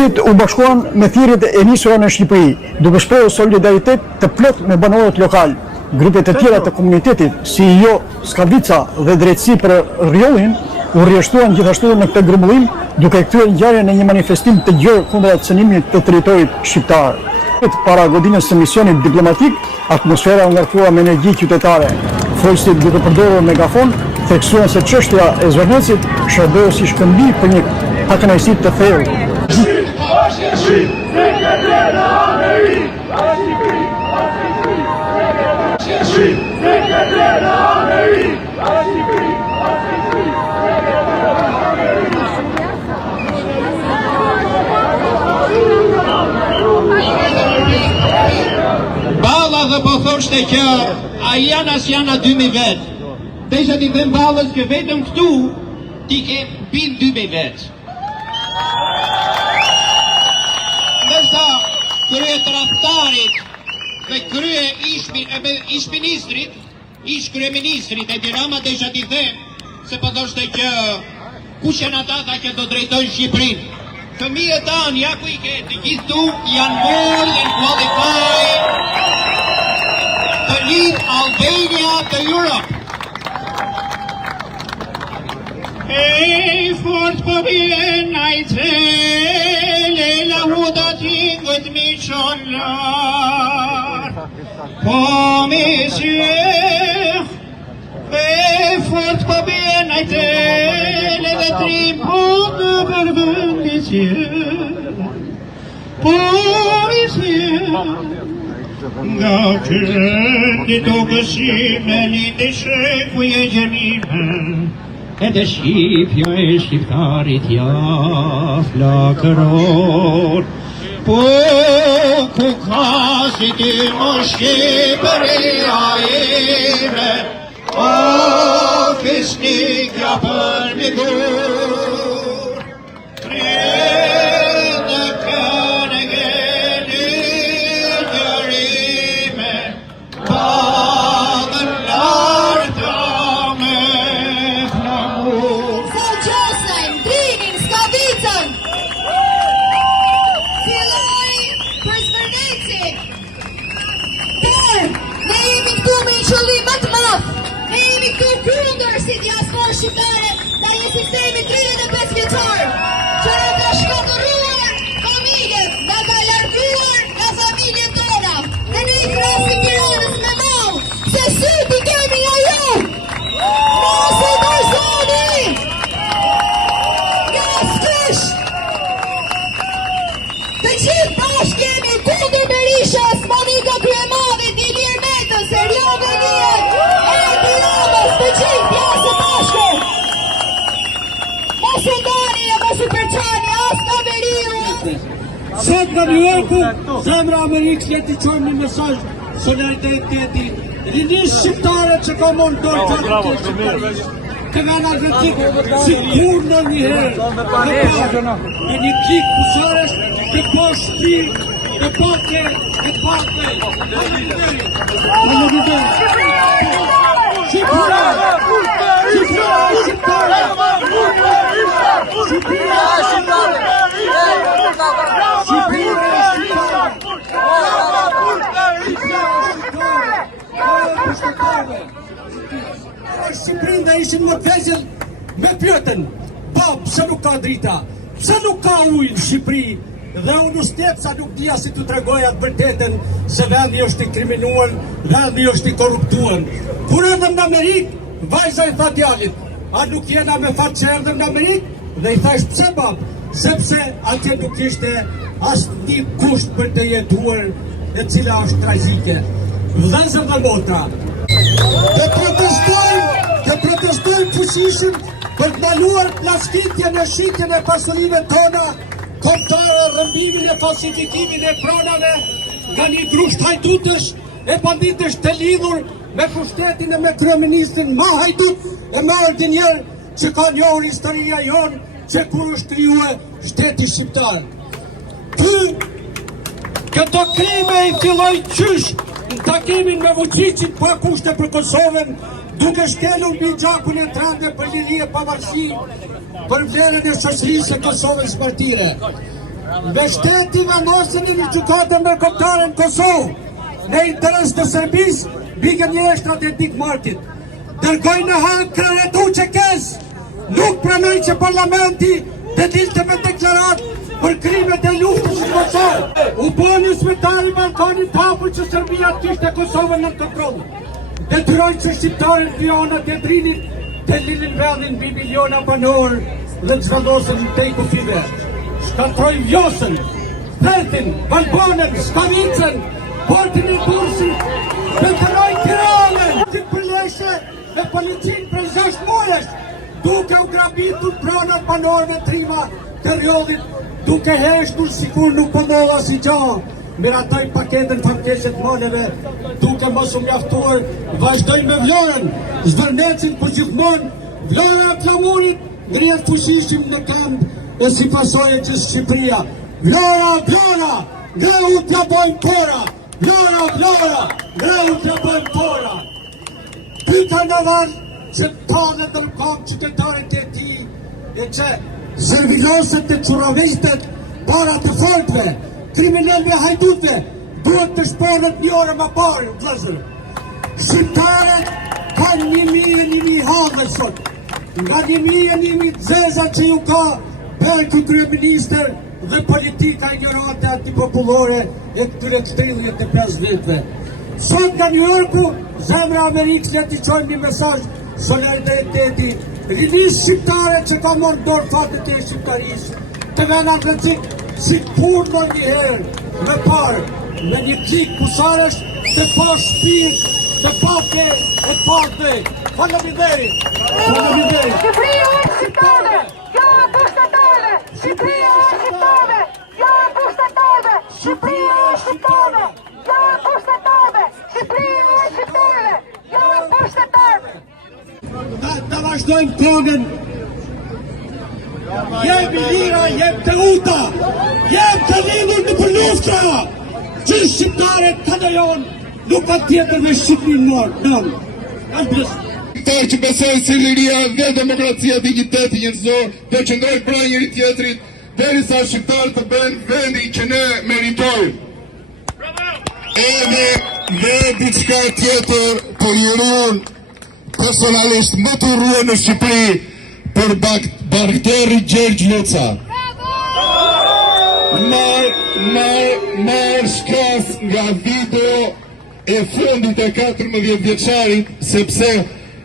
Socialistit u bashkuan me thirrjet e nisura në Shqipëri, duke shprehur solidaritet të plot me banorët lokal. Grupet e tjera të komunitetit, si Jo Skavica dhe Drejtësi për Rjollin, u rrjedhtuan gjithashtu në këtë grumbullim, duke kthyer ngjarjen në një manifestim të gjerë kundër cënimit të territorit shqiptar. Para godinës së misionit diplomatik, atmosfera u ngarkua me energji qytetare. Folësit duke përdorur megafon, theksuan se çështja e Zvernecit shërbeu si shkëmbi për një pakënaqësi të thellë. Balla dhe po thoshte që a janë as janë a 2000 vetë. Desha t'i them ballës që vetëm këtu ti ke bin 2000 vetë. Ndërsa krye tradhtarit dhe krye ish-ministrit, ish-kryeministrit Edi Rama desha t'i them se po thoshte që kush janë ata që do drejtojnë Shqipërinë. Fëmijët tanë, ja ku i ke, të gjithu janë more than qualified to lead Albania to Europe. E fort po vjen ai cele la huda tingët mi qollar. Po monsieur, e fort po vjen ai cele dhe tributë për po monsieur, nga qëndi të gësime lindi sheku e gjemime, edhe Shqipja e shqiptarit ja flakëror. Po ku ka si ti më Shqipëria ime, o fisnikja për migur. Shqiptare da një sistemi 35 vjeçar që na ka shkatëruar familjet, na ka larguar nga familjet tona. Dhe ne i krasim Tiranës me mall, se syti kemi nga ju. Mos e dorëzoni! Nga s'kysh! Të gjithë bashkë kemi kundër Berishës, Monika Kryemavit, Ilir Metës, Erjo Veliet, Edi Ramës, të gjithë pjesë bashkë. Mos e ndani e mos u përçani as nga veriu. Sot nga New Yorku, zemra Amerikës jeti qojmë një mesazh solidariteti. Rinisë shqiptare që ka mund dorë gjatë të shqiptarisë. Të nga në Atlantik, si kur në njëherë, në një klik pusarës, të po shpi, të pake, të pake. Në në Shqipërinë dhe ishim në vezël me pyetën, pse nuk ka drita, pse nuk ka ujë në Shqipëri, dhe unë sa nuk dija si të tregoja të vërtetën se vendi është i kriminuar, vendi është i korruptuar. Kur erdhëm në Amerikë, vajza i tha djalit, a nuk jena me fat që erdhëm në Amerikë? Dhe i thash pse bab, sepse atje nuk ishte as një kusht për të jetuar e cila është tragjike. Vëllezër dhe motra, të protestojmë fuqishëm për të ndaluar plaskitjen e shitjen e pasurive tona, kombëtare, rrëmbimin e falsifikimin e pronave nga një grusht hajdutësh e banditësh të lidhur me pushtetin e me kryeministrin ma hajdut e me ordinjer që ka njohur historia jonë që kur është krijuar shteti shqiptar. Këto krime i filloi qysh në takimin me Vučićin për kushte për Kosovën, duke shkelur mbi gjakun e trande për liri e pavarësi, për vlerën e shoqërisë së Kosovës martire. Mbështeti vendosjen e gjykatën ndërkombëtare në Kosovë në interes të Serbisë bikën një strategjik martit. Dërgoj në Hag Kretu Çekes, nuk pranoj që parlamenti të dilte me deklarat për krimet e luftës në Kosovë. U boni zyrtari Ballkanit hapur që Serbia kishte Kosovën në kontroll. Detyroj që shqiptarët Vjona të Drinit të linin vendin mbi miliona banor dhe të zhvendosen të i kufive. Shkatroj Vjosën, Theltin, Valbonën, Skavicën, portin e Durrësit, detyroj Tiranën. Të përleshe me policin për 6 muajsh, duke u grabitur pronat banorëve trima të rjodhit, duke heshtur sikur nuk pëndova si gja, miratoj paketën famkeqet maleve, duke mos u mjaftuar, vazhdoj me Vlorën, zvërnecin për gjithmonë, Vlora e flamurit, ngrihet fushishim në këmbë, e si pasojë që Shqipëria. Vlora, Vlora, ngreu t'ja bojmë pora, Vlora, Vlora, ngreu t'ja bojmë pora. Pyta në vanë që tane dërkom qytetarit e ti, e që serviloset e curavishtet para të fortve, kriminelve hajdutve, duhet të shponët një orë më parë, vëzër. Shqiptarët kanë 1.000 hadhe sot, nga 1.000 zeza që ju ka Berku kryeministër dhe politika ignorante antipopullore e këtyre 35 viteve. Sot nga New Yorku, zemra Amerikës le t'i çojmë një mesazh solidariteti, rinisë shqiptare që ka marrë dorë fatet e shqiptarisë, të vënë atletik si kur në njëherë, me parë, me një klik kusarësh, të pa shpirt, të pa fe, e pa dhe. Faleminderit! Faleminderit! Shqipëria është shqiptare! Jo e pushtetarëve! Shqipëria është shqiptare! Jo e pushtetarëve! Shqipëria është shqiptare! Jo e pushtetarëve! Shqipëria është shqiptare! Jo e pushtetarëve! Ta vazhdojmë kongën. Jemi lira, jem të uta, jem të lindur në për luftra, që shqiptarët të dojon, nuk pa tjetër me Shqipërinë nërë. Shqiptar që besojnë se liria dhe demokracia digniteti njerëzor do qëndrojnë pranë njëri tjetrit, derisa shqiptarët të bëjnë vendin që ne meritojmë. Edhe dhe diçka tjetër për jurin personalisht më të urrua në Shqipëri për bakteri Gjergj Luca. Marr shkas nga video e fundit e 14 vjeçarit, sepse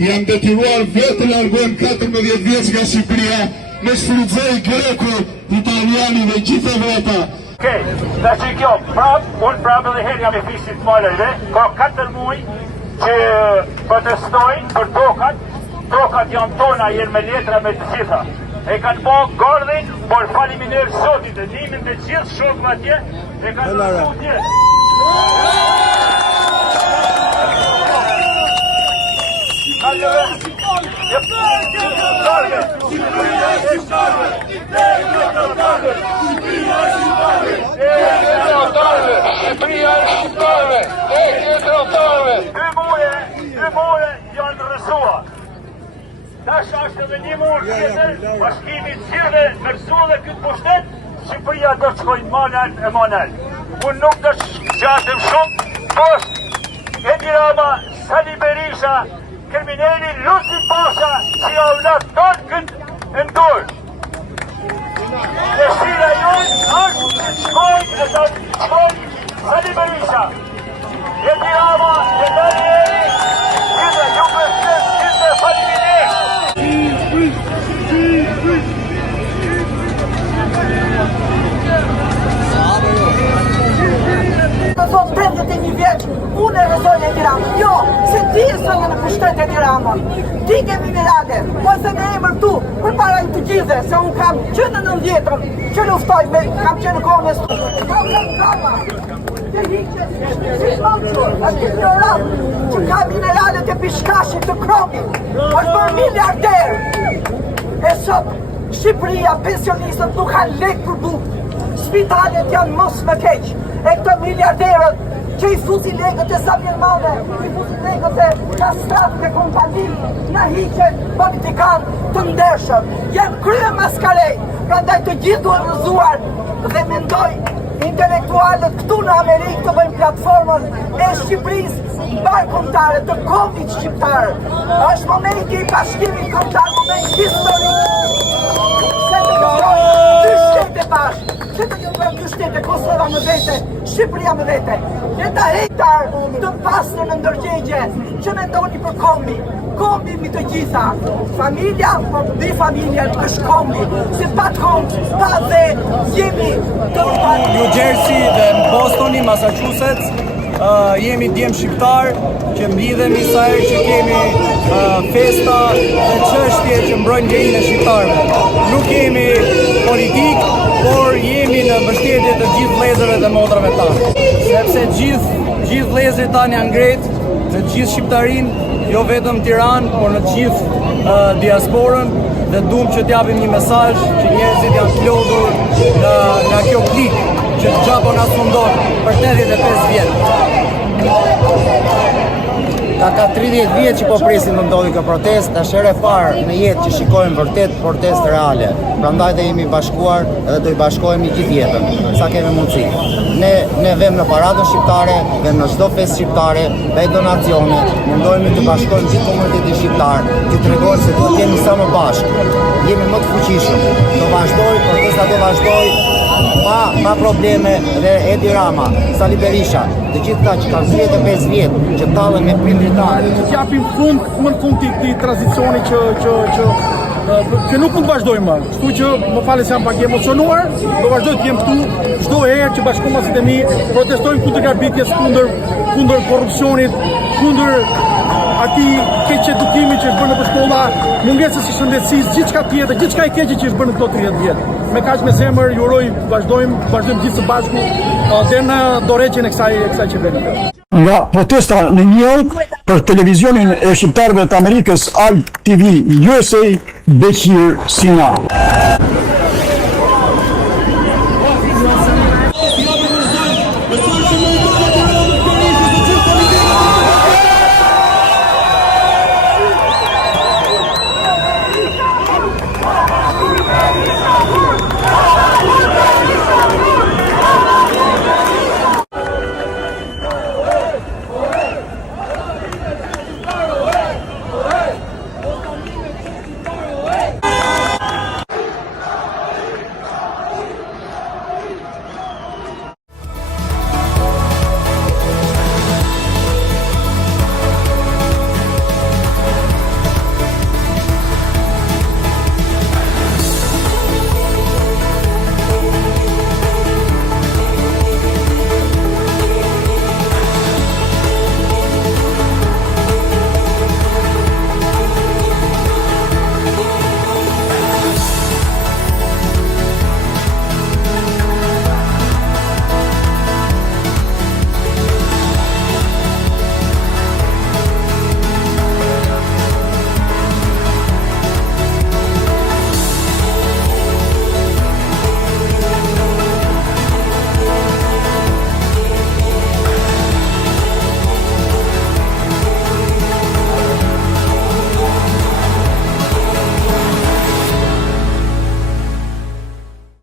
jam detyruar vetë largojmë 14 vjeç nga Shqipëria me shfrytëzoj greku, italiani dhe gjithë Evropa. Okej, dhe që kjo, unë prapë edhe herë jam e fishit malajve, ka 4 muaj që protestojnë për tokat janë tona, jenë me letra me të gjitha. E kanë po gardhin, por faliminër Zotit e nimin të gjithë shokëve atje, e kanë nërku tjetë. Dy muaj janë rësua. Tash është edhe një muaj tjetër, bashkimi zgjidhe vërsu dhe këtë pushtet, Shqipëria do të shkojnë manal e manal. Unë nuk do të gjatem shumë, poshtë Edi Rama, Sali Berisha, kriminali Luci Pasha, që ja vlat tonë këtë ndorë. Dëshira jonë është të shkojnë e të shkojnë Sali Berisha. Edi Rama, Jetari Eri, gjithë ju përshtet, gjithë faliminir. Të thotë 81 vjeç, unë e rëzoj Edi Ramën. Jo, se ti e së në pushtet Edi Ramën. Ti kemi në lade, po se me emër tu, për para të gjithë, se unë kam qënë në 90-ën, që luftoj, kam qënë konës tu. Kam në kama, të hiqës, si shmoqër, është një ramë, që kam i në lade të pishkashit të kromi, është për miliarder. E sot, Shqipëria, pensionistët nuk kanë lek për bukë. Spitalet janë mos më keq, e këto miliarderët që i fusi legët e Samir Mane, i fusi legët e Kastrat dhe kompani, në hiqen politikanë të ndershëm. Janë krye maskarej, prandaj të gjithë duhet rrëzuar dhe mendoj intelektualët këtu në Amerikë të bëjmë platformën e Shqipërisë bashkëkombëtare të kombit shqiptar. Është momenti i bashkimit kombëtar, moment historik. Se të gjojnë dy shtete bashkë, se të gjojnë dy shtete, Kosova më vete, Shqipëria më vete. Ne ta hektar të pasër në ndërgjegje që mendoni për kombi. Kombi mi të gjitha. Familja, por bi familja është kombi. Se pa kombi, pa dhe jemi të New Jersey dhe në Bostoni, Massachusetts, jemi djemë shqiptar që mblidhemi sa herë që kemi festa dhe çështje që mbrojnë lejinë e shqiptarëve. Nuk jemi politik, por jemi në mbështetje të gjithë vëllezërve dhe motrave tanë. Sepse gjithë vëllezërit tanë janë ngretë në gjithë shqiptarinë, jo vetëm Tiranë, por në gjithë diasporën, dhe duam që t'japim një mesazh që njerëzit janë të lodhur nga kjo klik që të gjapo na sundon për 85 vjet. Ka 30 vjet që po presim të ndodhi kjo protestë, tash herë e parë në jetë që shikojmë vërtet protestë reale. Prandaj dhe jemi bashkuar edhe do i bashkohemi gjithë jetën, sa kemi mundësi. Ne vëm në paradën shqiptare, vëm në çdo festë shqiptare, bëj donacione, mundohemi të bashkojmë gjithë komunitetin shqiptar, të tregojmë se duhet jemi sa më bashkë. Jemi më të fuqishëm. Do vazhdoj, protesta do vazhdoj pa probleme dhe Edi Rama, Sali Berisha, të gjithë ta që kanë 35 vjet që tallen me prindrit tanë. Që t'japim fund më në fund të tranzicioni që nuk mund të vazhdojmë më. Kështu që më falë se jam pak i emocionuar, do vazhdoj të jem këtu çdo herë që bashkëkombëtasit e mi protestojmë kundër garbitjes, kundër korrupsionit, kundër atij keq edukimi që është bërë në shkolla, mungesës së shëndetësisë, gjithçka tjetër, gjithçka e keqe që është bërë në këto 30 vjet. Me kaq me zemër ju uroj vazhdojmë gjithë së bashku dhe në dorëheqjen e kësaj qeverie. Nga protesta në New York për televizionin e shqiptarëve të Amerikës Al TV USA, Bekir Sina.